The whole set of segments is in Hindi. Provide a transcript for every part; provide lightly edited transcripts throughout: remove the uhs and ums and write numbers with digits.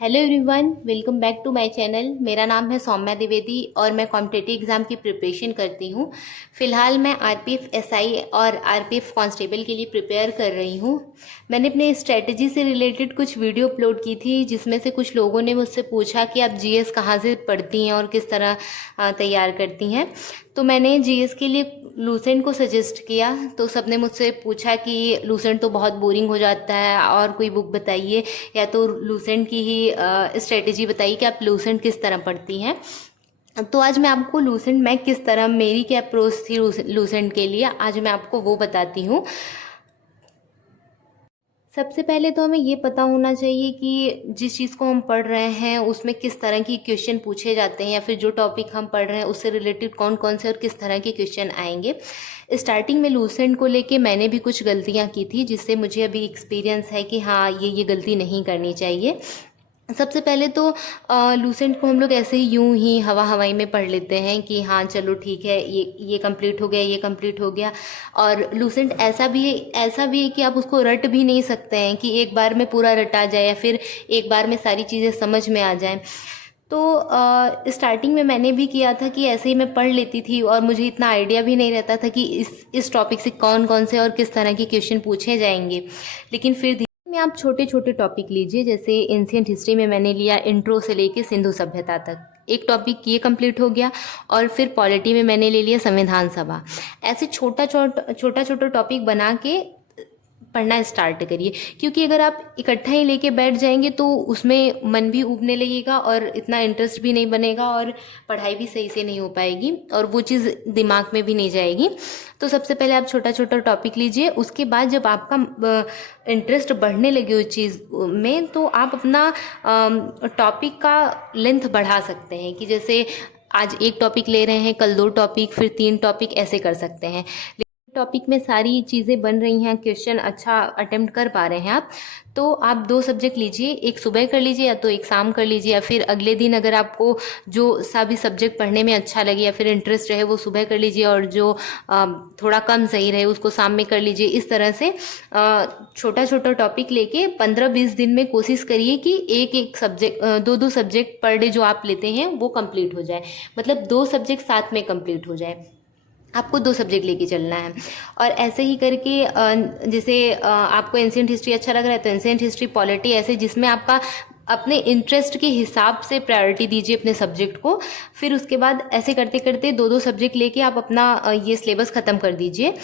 Hello everyone, welcome back to my channel. मेरा नाम है सौम्या द्विवेदी और मैं कॉम्पिटिटिव एग्ज़ाम की प्रिपरेशन करती हूँ। फ़िलहाल मैं आरपीएफ एसआई और आरपीएफ कांस्टेबल के लिए प्रिपेयर कर रही हूँ। मैंने अपने स्ट्रेटजी से रिलेटेड कुछ वीडियो अपलोड की थी, जिसमें से कुछ लोगों ने मुझसे पूछा कि आप जीएस कहाँ से पढ़ती हैं और किस तरह तैयार करती हैं। तो मैंने जीएस के लिए लूसेंट को सजेस्ट किया। तो सबने मुझसे पूछा कि लूसेंट तो बहुत बोरिंग हो जाता है, और कोई बुक बताइए, या तो लूसेंट की ही स्ट्रेटेजी बताइए कि आप लूसेंट किस तरह पढ़ती हैं। तो आज मैं आपको लूसेंट, मैं किस तरह, मेरी क्या अप्रोच थी लूसेंट के लिए, आज मैं आपको वो बताती हूँ। सबसे पहले तो हमें ये पता होना चाहिए कि जिस चीज़ को हम पढ़ रहे हैं उसमें किस तरह की क्वेश्चन पूछे जाते हैं, या फिर जो टॉपिक हम पढ़ रहे हैं उससे रिलेटेड कौन कौन से और किस तरह के क्वेश्चन आएंगे। स्टार्टिंग में लूसेंट को लेके मैंने भी कुछ गलतियां की थी, जिससे मुझे अभी एक्सपीरियंस है कि हाँ, ये गलती नहीं करनी चाहिए। सबसे पहले तो लूसेंट को हम लोग ऐसे ही यूं ही हवा हवाई में पढ़ लेते हैं कि हाँ चलो ठीक है, ये कंप्लीट हो गया, ये कंप्लीट हो गया। और लूसेंट ऐसा भी है कि आप उसको रट भी नहीं सकते हैं कि एक बार में पूरा रटा जाए या फिर एक बार में सारी चीज़ें समझ में आ जाएं। तो स्टार्टिंग में मैंने भी किया था कि ऐसे ही मैं पढ़ लेती थी, और मुझे इतना आइडिया भी नहीं रहता था कि इस टॉपिक से कौन कौन से और किस तरह के क्वेश्चन पूछे जाएंगे। लेकिन फिर में आप छोटे छोटे टॉपिक लीजिए। जैसे एंशिएंट हिस्ट्री में मैंने लिया इंट्रो से लेके सिंधु सभ्यता तक, एक टॉपिक ये कंप्लीट हो गया। और फिर पॉलिटी में मैंने ले लिया संविधान सभा। ऐसे छोटा छोटा टॉपिक बना के पढ़ना स्टार्ट करिए, क्योंकि अगर आप इकट्ठा ही लेके बैठ जाएंगे तो उसमें मन भी उबने लगेगा और इतना इंटरेस्ट भी नहीं बनेगा, और पढ़ाई भी सही से नहीं हो पाएगी, और वो चीज़ दिमाग में भी नहीं जाएगी। तो सबसे पहले आप छोटा छोटा टॉपिक लीजिए। उसके बाद जब आपका इंटरेस्ट बढ़ने लगे उस चीज़ में, तो आप अपना टॉपिक का लेंथ बढ़ा सकते हैं, कि जैसे आज एक टॉपिक ले रहे हैं, कल 2 टॉपिक, फिर 3 टॉपिक, ऐसे कर सकते हैं। टॉपिक में सारी चीज़ें बन रही हैं, क्वेश्चन अच्छा अटेम्प्ट कर पा रहे हैं आप, तो आप 2 सब्जेक्ट लीजिए, एक सुबह कर लीजिए या तो एक शाम कर लीजिए, या फिर अगले दिन अगर आपको जो सा भी सब्जेक्ट पढ़ने में अच्छा लगे या फिर इंटरेस्ट रहे वो सुबह कर लीजिए, और जो थोड़ा कम सही रहे उसको शाम में कर लीजिए। इस तरह से छोटा छोटा टॉपिक लेके 15-20 दिन में कोशिश करिए कि एक सब्जेक्ट, 2 सब्जेक्ट पर डे जो आप लेते हैं वो कंप्लीट हो जाए, मतलब 2 सब्जेक्ट साथ में कंप्लीट हो जाए। आपको 2 सब्जेक्ट लेके चलना है। और ऐसे ही करके जैसे आपको एंशिएंट हिस्ट्री अच्छा लग रहा है तो एंशिएंट हिस्ट्री, पॉलिटी, ऐसे जिसमें आपका अपने इंटरेस्ट के हिसाब से प्रायोरिटी दीजिए अपने सब्जेक्ट को। फिर उसके बाद ऐसे करते करते 2 सब्जेक्ट लेके आप अपना ये सिलेबस ख़त्म कर दीजिए।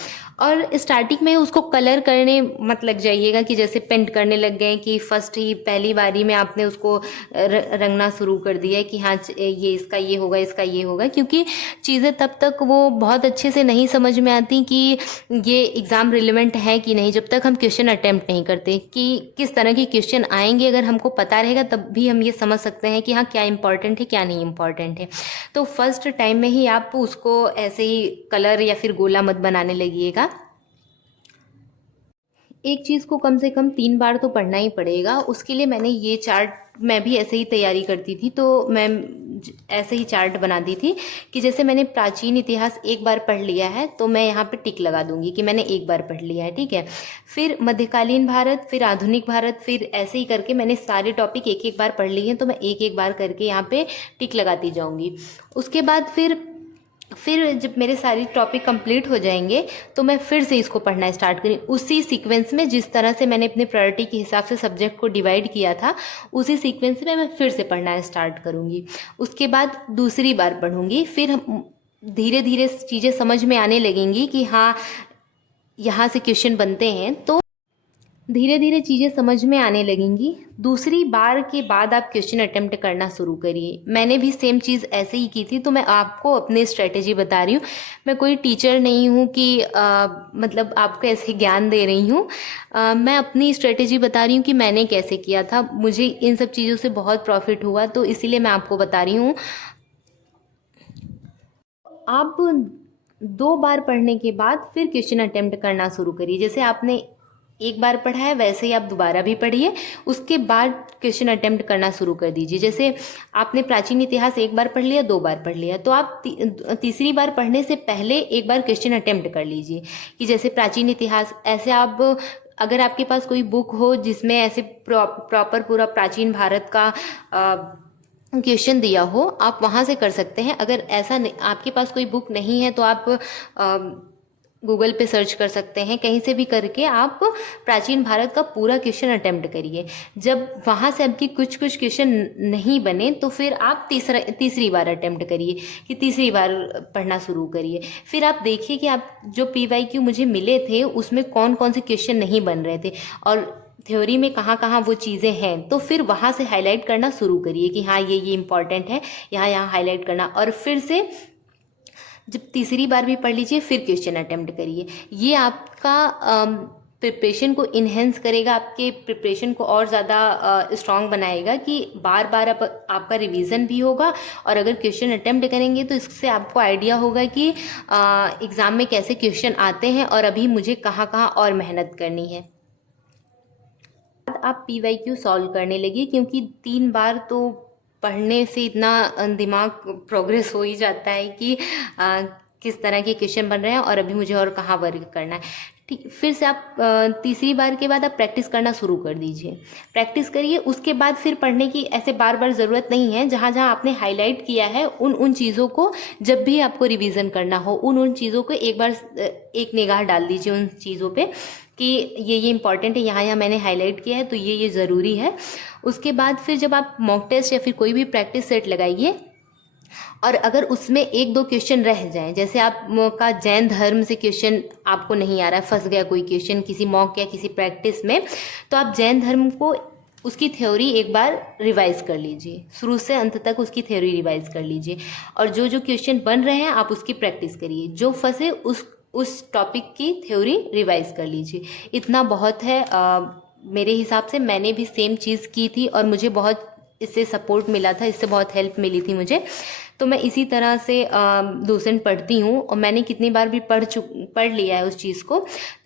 और स्टार्टिंग में उसको कलर करने मत लग जाइएगा कि जैसे पेंट करने लग गए कि फर्स्ट ही पहली बारी में आपने उसको रंगना शुरू कर दिया है कि हाँ ये इसका ये होगा, इसका ये होगा, क्योंकि चीज़ें तब तक वो बहुत अच्छे से नहीं समझ में आती कि ये एग्ज़ाम रिलेवेंट है कि नहीं, जब तक हम क्वेश्चन अटेम्प्ट नहीं करते कि किस तरह के क्वेश्चन आएंगे। अगर हमको पता रहेगा तब भी हम ये समझ सकते हैं कि हाँ क्या इंपॉर्टेंट है, क्या नहीं इंपॉर्टेंट है। तो फर्स्ट टाइम में ही आप उसको ऐसे ही कलर या फिर गोला मत बनाने लगिएगा। एक चीज़ को कम से कम 3 बार तो पढ़ना ही पड़ेगा। उसके लिए मैंने ये चार्ट, मैं भी ऐसे ही तैयारी करती थी, तो मैं ऐसे ही चार्ट बनाती थी कि जैसे मैंने प्राचीन इतिहास एक बार पढ़ लिया है तो मैं यहाँ पे टिक लगा दूंगी कि मैंने एक बार पढ़ लिया है, ठीक है। फिर मध्यकालीन भारत, फिर आधुनिक भारत, फिर ऐसे ही करके मैंने सारे टॉपिक एक एक बार पढ़ लिए हैं, तो मैं एक एक बार करके यहाँ पे टिक लगाती जाऊँगी। उसके बाद फिर जब मेरे सारे टॉपिक कंप्लीट हो जाएंगे तो मैं फिर से इसको पढ़ना स्टार्ट करूँ उसी सीक्वेंस में, जिस तरह से मैंने अपने प्रायोरिटी के हिसाब से सब्जेक्ट को डिवाइड किया था, उसी सीक्वेंस में मैं फिर से पढ़ना स्टार्ट करूँगी। उसके बाद दूसरी बार पढ़ूँगी, फिर धीरे धीरे चीज़ें समझ में आने लगेंगी कि हाँ यहाँ से क्वेश्चन बनते हैं, तो धीरे धीरे चीज़ें समझ में आने लगेंगी। दूसरी बार के बाद आप क्वेश्चन अटेम्प्ट करना शुरू करिए। मैंने भी सेम चीज़ ऐसे ही की थी, तो मैं आपको अपनी स्ट्रेटेजी बता रही हूँ। मैं कोई टीचर नहीं हूँ कि मतलब आपको ऐसे ज्ञान दे रही हूँ। मैं अपनी स्ट्रेटेजी बता रही हूँ कि मैंने कैसे किया था, मुझे इन सब चीज़ों से बहुत प्रॉफिट हुआ, तो इसीलिए मैं आपको बता रही हूँ। आप 2 बार पढ़ने के बाद फिर क्वेश्चन अटेम्प्ट करना शुरू करिए। जैसे आपने एक बार पढ़ा है वैसे ही आप दोबारा भी पढ़िए, उसके बाद क्वेश्चन अटेम्प्ट करना शुरू कर दीजिए। जैसे आपने प्राचीन इतिहास एक बार पढ़ लिया, 2 बार पढ़ लिया, तो आप तीसरी बार पढ़ने से पहले एक बार क्वेश्चन अटेम्प्ट कर लीजिए कि जैसे प्राचीन इतिहास, ऐसे आप अगर आपके पास कोई बुक हो जिसमें ऐसे प्रॉपर पूरा प्राचीन भारत का क्वेश्चन दिया हो, आप वहाँ से कर सकते हैं। अगर ऐसा नहीं, आपके पास कोई बुक नहीं है तो आप गूगल पे सर्च कर सकते हैं, कहीं से भी करके आप प्राचीन भारत का पूरा क्वेश्चन अटेम्प्ट करिए। जब वहाँ से आपकी कुछ कुछ क्वेश्चन नहीं बने तो फिर आप तीसरी बार अटेम्प्ट करिए, कि तीसरी बार पढ़ना शुरू करिए। फिर आप देखिए कि आप जो PYQ मुझे मिले थे उसमें कौन कौन से क्वेश्चन नहीं बन रहे थे और थ्योरी में कहाँ कहाँ वो चीज़ें हैं, तो फिर वहाँ से हाईलाइट करना शुरू करिए कि हाँ ये इंपॉर्टेंट है, यहाँ हाईलाइट करना। और फिर से जब तीसरी बार भी पढ़ लीजिए फिर क्वेश्चन अटेम्प्ट करिए। ये आपका प्रिपरेशन को इन्हेंस करेगा, आपके प्रिपरेशन को और ज़्यादा स्ट्रॉन्ग बनाएगा कि बार बार आपका रिवीजन भी होगा। और अगर क्वेश्चन अटेम्प्ट करेंगे तो इससे आपको आइडिया होगा कि एग्ज़ाम में कैसे क्वेश्चन आते हैं और अभी मुझे कहाँ कहाँ और मेहनत करनी है। आप PYQ सॉल्व करने लगिए, क्योंकि 3 बार तो पढ़ने से इतना दिमाग प्रोग्रेस हो ही जाता है कि किस तरह के क्वेश्चन बन रहे हैं और अभी मुझे और कहाँ वर्क करना है। ठीक, फिर से आप तीसरी बार के बाद आप प्रैक्टिस करना शुरू कर दीजिए। प्रैक्टिस करिए, उसके बाद फिर पढ़ने की ऐसे बार बार ज़रूरत नहीं है। जहाँ जहाँ आपने हाईलाइट किया है उन चीज़ों को जब भी आपको रिवीजन करना हो उन चीज़ों को एक बार एक निगाह डाल दीजिए उन चीज़ों पे कि ये इंपॉर्टेंट है, यहाँ मैंने हाईलाइट किया है तो ये ज़रूरी है। उसके बाद फिर जब आप मॉक टेस्ट या फिर कोई भी प्रैक्टिस सेट लगाइए और अगर उसमें 1-2 क्वेश्चन रह जाएं, जैसे आप का जैन धर्म से क्वेश्चन आपको नहीं आ रहा है, फंस गया कोई क्वेश्चन किसी मॉक या किसी प्रैक्टिस में, तो आप जैन धर्म को उसकी थ्योरी एक बार रिवाइज कर लीजिए, शुरू से अंत तक उसकी थ्योरी रिवाइज कर लीजिए और जो क्वेश्चन बन रहे हैं आप उसकी प्रैक्टिस करिए। जो फंसे उस टॉपिक की थ्योरी रिवाइज कर लीजिए। इतना बहुत है। मेरे हिसाब से मैंने भी सेम चीज़ की थी और मुझे बहुत इससे सपोर्ट मिला था, इससे बहुत हेल्प मिली थी मुझे। तो मैं इसी तरह से लूसेंट पढ़ती हूँ और मैंने कितनी बार भी पढ़ लिया है उस चीज़ को।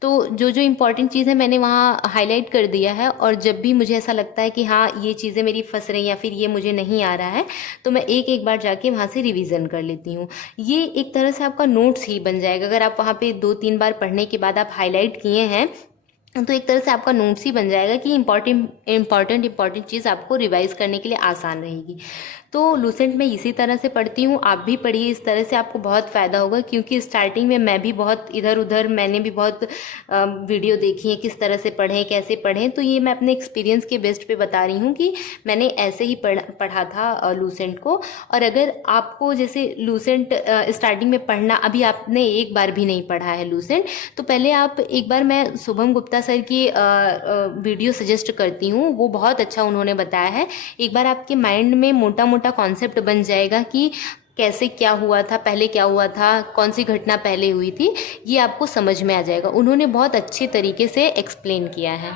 तो जो इम्पॉर्टेंट चीज़ है मैंने वहाँ हाईलाइट कर दिया है और जब भी मुझे ऐसा लगता है कि हाँ ये चीज़ें मेरी फंस रही या फिर ये मुझे नहीं आ रहा है तो मैं एक बार जाके वहाँ से रिवीजन कर लेती हूँ। ये एक तरह से आपका नोट्स ही बन जाएगा। अगर आप वहाँ पे 2-3 बार पढ़ने के बाद आप हाईलाइट किए हैं तो एक तरह से आपका नोट्स ही बन जाएगा कि इम्पॉर्टेंट चीज़ आपको रिवाइज करने के लिए आसान रहेगी। तो लूसेंट में इसी तरह से पढ़ती हूँ, आप भी पढ़िए इस तरह से, आपको बहुत फ़ायदा होगा। क्योंकि स्टार्टिंग में मैं भी बहुत इधर उधर मैंने भी बहुत वीडियो देखी है किस तरह से पढ़ें कैसे पढ़ें, तो ये मैं अपने एक्सपीरियंस के बेस्ट पे बता रही हूँ कि मैंने ऐसे ही पढ़ा था लूसेंट को। और अगर आपको जैसे लूसेंट स्टार्टिंग में पढ़ना, अभी आपने एक बार भी नहीं पढ़ा है लूसेंट, तो पहले आप एक बार, मैं शुभम गुप्ता सर की वीडियो सजेस्ट करती हूँ, वो बहुत अच्छा उन्होंने बताया है। एक बार आपके माइंड में मोटा मोटा कॉन्सेप्ट बन जाएगा कि कैसे क्या हुआ था, पहले क्या हुआ था, कौन सी घटना पहले हुई थी, ये आपको समझ में आ जाएगा। उन्होंने बहुत अच्छे तरीके से एक्सप्लेन किया है।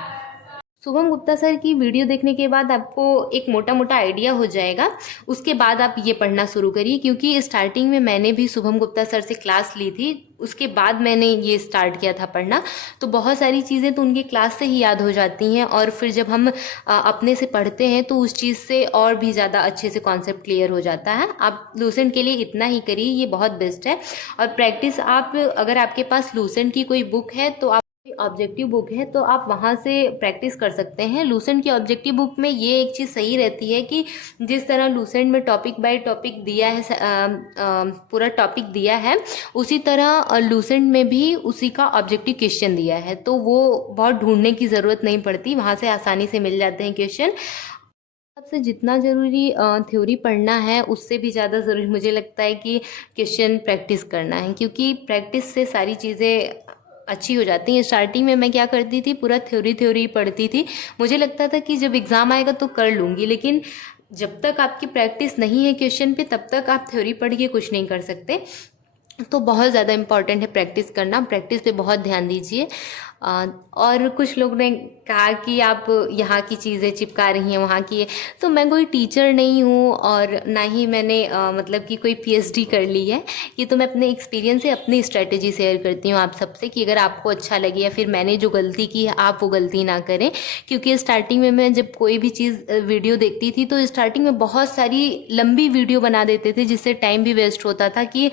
शुभम गुप्ता सर की वीडियो देखने के बाद आपको एक मोटा मोटा आइडिया हो जाएगा, उसके बाद आप ये पढ़ना शुरू करिए। क्योंकि स्टार्टिंग में मैंने भी शुभम गुप्ता सर से क्लास ली थी, उसके बाद मैंने ये स्टार्ट किया था पढ़ना, तो बहुत सारी चीज़ें तो उनकी क्लास से ही याद हो जाती हैं और फिर जब हम अपने से पढ़ते हैं तो उस चीज़ से और भी ज़्यादा अच्छे से कॉन्सेप्ट क्लियर हो जाता है। आप लूसेंट के लिए इतना ही करिए, ये बहुत बेस्ट है। और प्रैक्टिस आप, अगर आपके पास लूसेंट की कोई बुक है तो आप ऑब्जेक्टिव बुक है तो आप वहाँ से प्रैक्टिस कर सकते हैं। लूसेंट की ऑब्जेक्टिव बुक में ये एक चीज़ सही रहती है कि जिस तरह लूसेंट में टॉपिक बाय टॉपिक दिया है, पूरा टॉपिक दिया है, उसी तरह लूसेंट में भी उसी का ऑब्जेक्टिव क्वेश्चन दिया है, तो वो बहुत ढूंढने की ज़रूरत नहीं पड़ती, वहाँ से आसानी से मिल जाते हैं क्वेश्चन। सबसे जितना ज़रूरी थ्योरी पढ़ना है उससे भी ज़्यादा ज़रूरी मुझे लगता है कि क्वेश्चन प्रैक्टिस करना है, क्योंकि प्रैक्टिस से सारी चीज़ें अच्छी हो जाती हैं। स्टार्टिंग में मैं क्या करती थी, पूरा थ्योरी पढ़ती थी, मुझे लगता था कि जब एग्ज़ाम आएगा तो कर लूँगी, लेकिन जब तक आपकी प्रैक्टिस नहीं है क्वेश्चन पे तब तक आप थ्योरी पढ़ के कुछ नहीं कर सकते। तो बहुत ज़्यादा इम्पॉर्टेंट है प्रैक्टिस करना, प्रैक्टिस पे बहुत ध्यान दीजिए। और कुछ लोग ने कहा कि आप यहाँ की चीज़ें चिपका रही हैं वहाँ की, तो मैं कोई टीचर नहीं हूँ और ना ही मैंने मतलब कि कोई PhD कर ली है। ये तो मैं अपने एक्सपीरियंस से अपनी स्ट्रेटेजी शेयर करती हूँ आप सबसे, कि अगर आपको अच्छा लगे या फिर मैंने जो गलती की है आप वो गलती ना करें। क्योंकि स्टार्टिंग में मैं जब कोई भी चीज़ वीडियो देखती थी तो स्टार्टिंग में बहुत सारी लंबी वीडियो बना देते थे जिससे टाइम भी वेस्ट होता था कि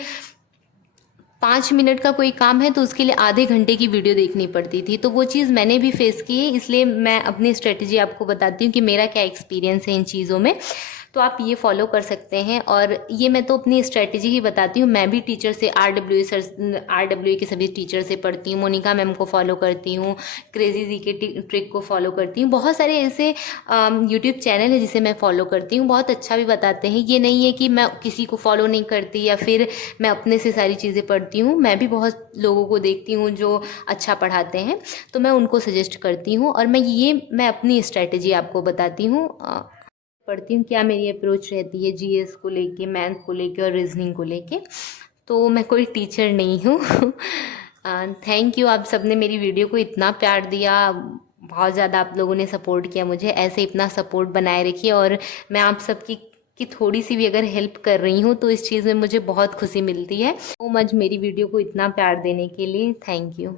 5 मिनट का कोई काम है तो उसके लिए आधे घंटे की वीडियो देखनी पड़ती थी। तो वो चीज़ मैंने भी फेस की है, इसलिए मैं अपनी स्ट्रेटजी आपको बताती हूँ कि मेरा क्या एक्सपीरियंस है इन चीज़ों में। तो आप ये फॉलो कर सकते हैं। और ये मैं तो अपनी स्ट्रेटजी ही बताती हूँ। मैं भी टीचर से RWA के सभी टीचर से पढ़ती हूँ, मोनिका मैम को फॉलो करती हूँ, क्रेजी जी के ट्रिक को फॉलो करती हूँ। बहुत सारे ऐसे यूट्यूब चैनल है जिसे मैं फॉलो करती हूँ, बहुत अच्छा भी बताते हैं। ये नहीं है कि मैं किसी को फॉलो नहीं करती या फिर मैं अपने से सारी चीज़ें पढ़ती हूँ। मैं भी बहुत लोगों को देखती हूँ जो अच्छा पढ़ाते हैं, तो मैं उनको सजेस्ट करती हूँ। और मैं अपनी स्ट्रेटजी आपको बताती हूँ, पढ़ती हूँ क्या मेरी अप्रोच रहती है जीएस को लेके, मैथ को लेके और रीजनिंग को लेके। तो मैं कोई टीचर नहीं हूँ। थैंक यू, आप सबने मेरी वीडियो को इतना प्यार दिया, बहुत ज़्यादा आप लोगों ने सपोर्ट किया मुझे। ऐसे इतना सपोर्ट बनाए रखिए। और मैं आप सबकी कि थोड़ी सी भी अगर हेल्प कर रही हूँ तो इस चीज़ में मुझे बहुत खुशी मिलती है। तो मच मेरी वीडियो को इतना प्यार देने के लिए, थैंक यू।